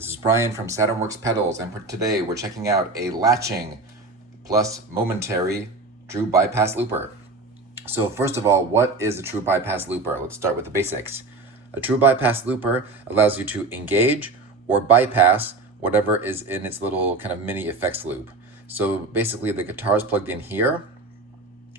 This is Brian from Saturnworks Pedals, and for today we're checking out a latching plus momentary true bypass looper. So first of all, what is a true bypass looper? Let's start with the basics. A true bypass looper allows you to engage or bypass whatever is in its little kind of mini effects loop. So basically the guitar is plugged in here.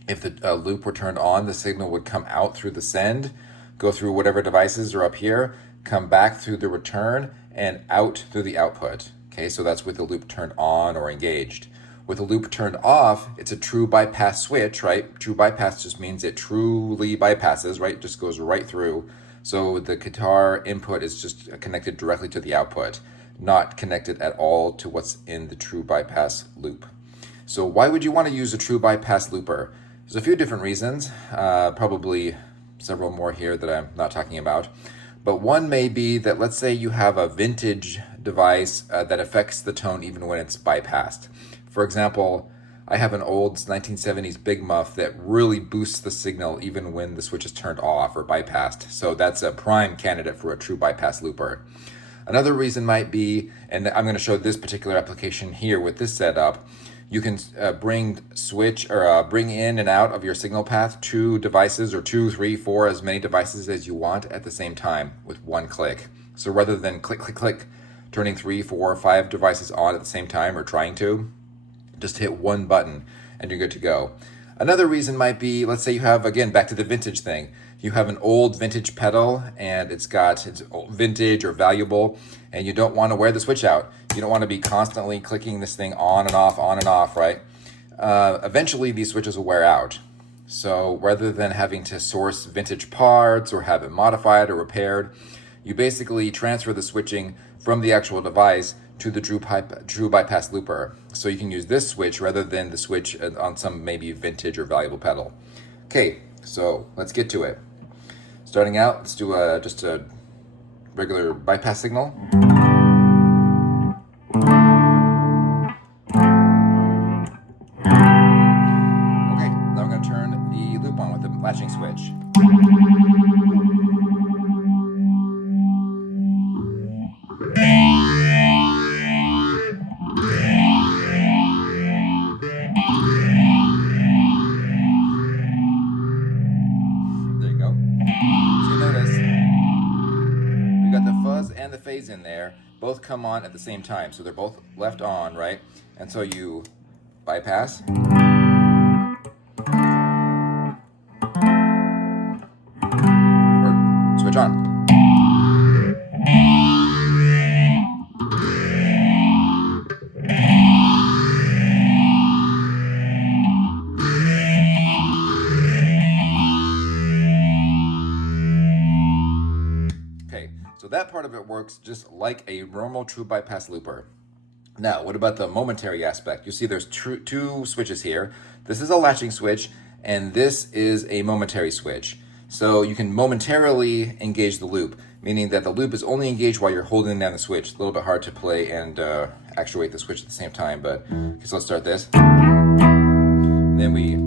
If the loop were turned on, the signal would come out through the send, go through whatever devices are up here, come back through the return, and out through the output. Okay, so that's with the loop turned on or engaged. With the loop turned off, it's a true bypass switch, right? True bypass just means it truly bypasses, right? It just goes right through. So the guitar input is just connected directly to the output, not connected at all to what's in the true bypass loop. So why would you want to use a true bypass looper? There's a few different reasons, probably several more here that I'm not talking about. But one may be that, let's say you have a vintage device that affects the tone even when it's bypassed. For example, I have an old 1970s Big Muff that really boosts the signal even when the switch is turned off or bypassed. So that's a prime candidate for a true bypass looper. Another reason might be, and I'm going to show this particular application here with this setup, you can bring in and out of your signal path 2 devices, or 2, 3, 4, as many devices as you want at the same time with one click. So rather than click, click, click, turning 3, 4, 5 devices on at the same time or trying to, just hit one button and you're good to go. Another reason might be, let's say you have, again, back to the vintage thing, you have an old vintage pedal and it's vintage or valuable, and you don't want to wear the switch out. You don't want to be constantly clicking this thing on and off, right? Eventually these switches will wear out. So rather than having to source vintage parts or have it modified or repaired, you basically transfer the switching from the actual device to the true bypass looper. So you can use this switch rather than the switch on some maybe vintage or valuable pedal. Okay, so let's get to it. Starting out, let's do just a regular bypass signal. Okay, now I'm going to turn the loop on with the latching switch. And the phase in there both come on at the same time, so they're both left on, right? And so you bypass, or switch on. So that part of it works just like a normal true bypass looper. Now, what about the momentary aspect? You see there's two switches here. This is a latching switch, and this is a momentary switch. So you can momentarily engage the loop, meaning that the loop is only engaged while you're holding down the switch. It's a little bit hard to play and actuate the switch at the same time, but okay, so let's start this. And then we...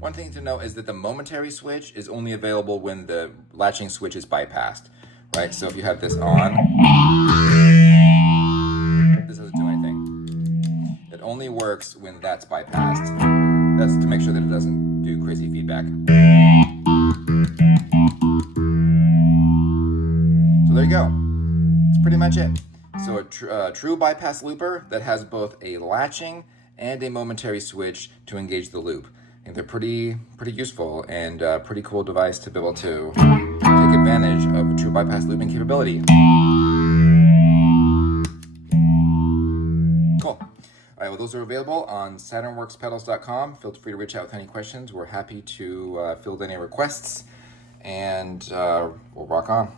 One thing to note is that the momentary switch is only available when the latching switch is bypassed, right? So if you have this on, this doesn't do anything. It only works when that's bypassed. That's to make sure that it doesn't do crazy feedback. So there you go. That's pretty much it. So a true bypass looper that has both a latching and a momentary switch to engage the loop. I think they're pretty useful and a pretty cool device to be able to take advantage of true bypass looping capability. Cool. All right, well, those are available on SaturnworksPedals.com. Feel free to reach out with any questions. We're happy to field any requests, and we'll rock on.